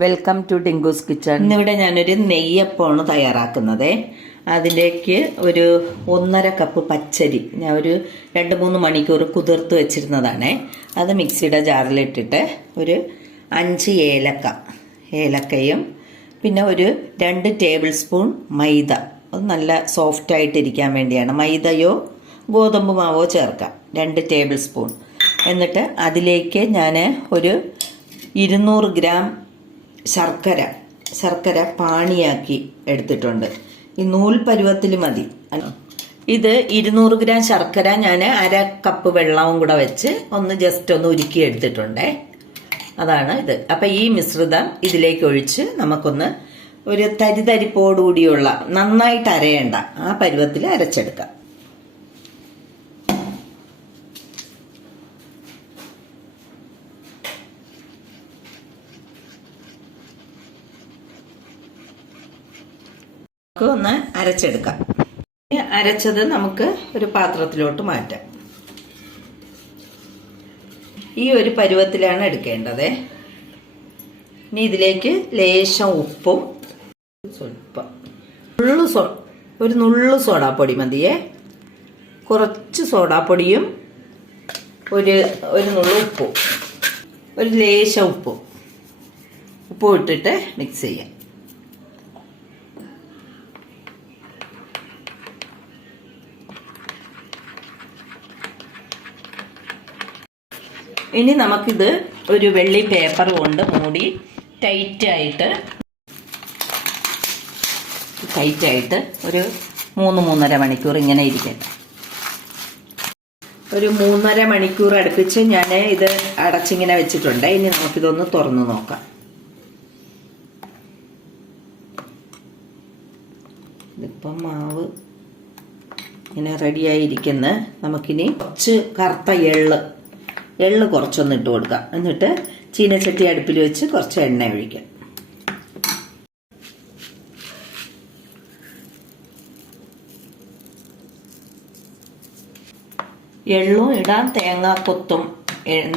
Welcome to ടിങ്കൂസ് kitchen. ഇന്നിവിടെ ഞാനൊരു നെയ്യപ്പമാണ് തയ്യാറാക്കുന്നത്. അതിലേക്ക് ഒരു 1.5 കപ്പ് പച്ചരി ഞാൻ ഒരു 2-3 മണിക്കൂർ കുതിർത്ത് വെച്ചിരുന്നതാണ്. അത് മിക്സിയുടെ ജാറിലിട്ടിട്ട് ഒരു 5 ഏലക്കയും പിന്നെ ഒരു 2 ടേബിൾ സ്പൂൺ മൈദ, അത് നല്ല സോഫ്റ്റ് ആയിട്ടിരിക്കാൻ വേണ്ടിയാണ്. മൈദയോ ഗോതമ്പ് മാവോ ചേർക്കാം, 2 ടേബിൾ സ്പൂൺ. എന്നിട്ട് അതിലേക്ക് ഞാൻ ഒരു 200 ഗ്രാം ശർക്കര പാണിയാക്കി എടുത്തിട്ടുണ്ട്. ഈ നൂൽ പരുവത്തിൽ മതി. ഇത് 200 ഗ്രാം ശർക്കര ഞാൻ 1/2 കപ്പ് വെള്ളവും കൂടെ വെച്ച് ജസ്റ്റ് ഒന്ന് ഉരുക്കി എടുത്തിട്ടുണ്ട്. അതാണ് ഇത്. അപ്പൊ ഈ മിശ്രിതം ഇതിലേക്ക് ഒഴിച്ച് നമുക്കൊന്ന് ഒരു തരിതരിപ്പോടുകൂടിയുള്ള, നന്നായിട്ട് അരയേണ്ട ആ പരുവത്തിൽ അരച്ചെടുക്കാം. ഒന്ന് അരച്ചെടുക്കാം. അരച്ചത് നമുക്ക് ഒരു പാത്രത്തിലോട്ട് മാറ്റാം. ഈ ഒരു പരുവത്തിലാണ് എടുക്കേണ്ടത്. ഇനി ഇതിലേക്ക് ലേശം ഉപ്പും സ്വല്പം ഒരു നുള്ളു സോഡാപ്പൊടി മതിയേ. കുറച്ച് സോഡാപ്പൊടിയും ഒരു നുള്ളു ഉപ്പും, ഒരു ലേശം ഉപ്പും ഇട്ടിട്ട് മിക്സ് ചെയ്യാം. ഇനി നമുക്കിത് ഒരു വെള്ളി പേപ്പർ കൊണ്ട് മൂടി ടൈറ്റായിട്ട് ഒരു 3-3.5 മണിക്കൂർ ഇങ്ങനെ ഇരിക്കട്ടെ. ഒരു 3.5 മണിക്കൂർ അടുപ്പിച്ച് ഞാൻ ഇത് അടച്ചിങ്ങനെ വെച്ചിട്ടുണ്ട്. ഇനി നമുക്കിതൊന്ന് തുറന്നു നോക്കാം. ഇതിപ്പം മാവ് ഇങ്ങനെ റെഡിയായിരിക്കുന്ന. നമുക്കിനി കുറച്ച് കറുത്ത എള്ള് കുറച്ചൊന്ന് ഇട്ട് കൊടുക്കാം. എന്നിട്ട് ചീനച്ചട്ടി അടുപ്പിൽ വെച്ച് കുറച്ച് എണ്ണ ഒഴിക്കാം. എള്ളും ഇടാം, തേങ്ങാക്കൊത്തും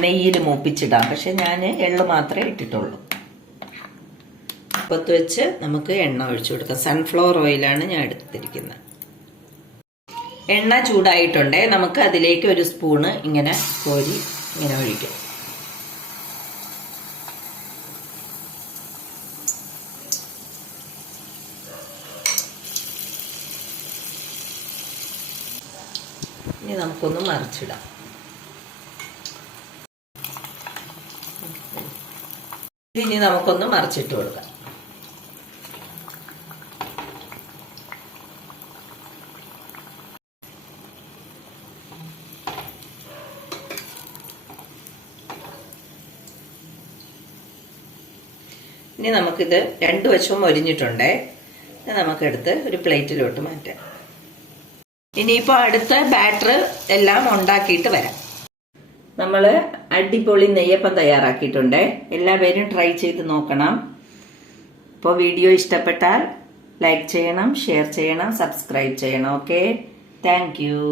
നെയ്യിൽ മൂപ്പിച്ചിടാം. പക്ഷെ ഞാൻ എള്ള് മാത്രമേ ഇട്ടിട്ടുള്ളൂ. കൊത്ത് വെച്ച് നമുക്ക് എണ്ണ ഒഴിച്ചു കൊടുക്കാം. സൺഫ്ലവർ ഓയിലാണ് ഞാൻ എടുത്തിരിക്കുന്നത്. എണ്ണ ചൂടായിട്ടുണ്ട്. നമുക്ക് അതിലേക്ക് ഒരു സ്പൂണ് ഇങ്ങനെ കോരി ഇങ്ങനെ ഒഴിക്കാം. ഇനി നമുക്കൊന്ന് മറിച്ചിടാം. ഇനി നമുക്കൊന്ന് മറിച്ചിട്ട് കൊടുക്കാം. ഇനി നമുക്കിത് 2 വശവും മൊരിഞ്ഞിട്ടുണ്ട്. നമുക്കെടുത്ത് ഒരു പ്ലേറ്റിലോട്ട് മാറ്റാം. ഇനിയിപ്പോൾ അടുത്ത ബാറ്റർ എല്ലാം ഉണ്ടാക്കിയിട്ട് വരാം. നമ്മൾ അടിപൊളി നെയ്യപ്പം തയ്യാറാക്കിയിട്ടുണ്ട്. എല്ലാവരും ട്രൈ ചെയ്ത് നോക്കണം. ഇപ്പോൾ വീഡിയോ ഇഷ്ടപ്പെട്ടാൽ ലൈക്ക് ചെയ്യണം, ഷെയർ ചെയ്യണം, സബ്സ്ക്രൈബ് ചെയ്യണം. Okay, thank you.